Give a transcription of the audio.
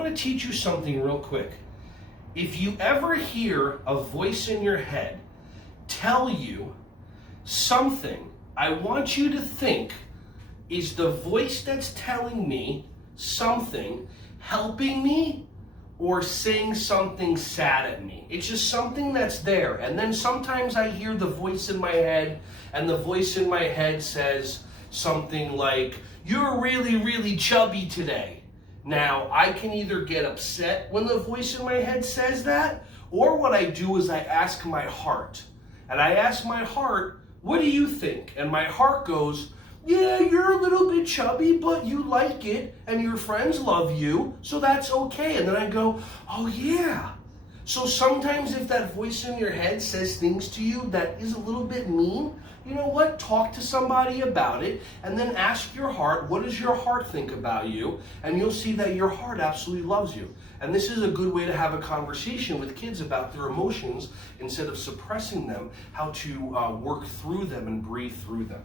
want to teach you something real quick. If you ever hear a voice in your head tell you something, I want you to think, is the voice that's telling me something helping me or saying something sad at me? It's just something that's there. And then sometimes I hear the voice in my head, and the voice in my head says something like, "You're really, really chubby today." Now, I can either get upset when the voice in my head says that, or what I do is I ask my heart. And I ask my heart, "What do you think?" And my heart goes, "Yeah, you're a little bit chubby, but you like it, and your friends love you, so that's okay." And then I go, "Oh yeah." So sometimes if that voice in your head says things to you that is a little bit mean, you know what? Talk to somebody about it, and then ask your heart, what does your heart think about you? And you'll see that your heart absolutely loves you. And this is a good way to have a conversation with kids about their emotions instead of suppressing them, how to work through them and breathe through them.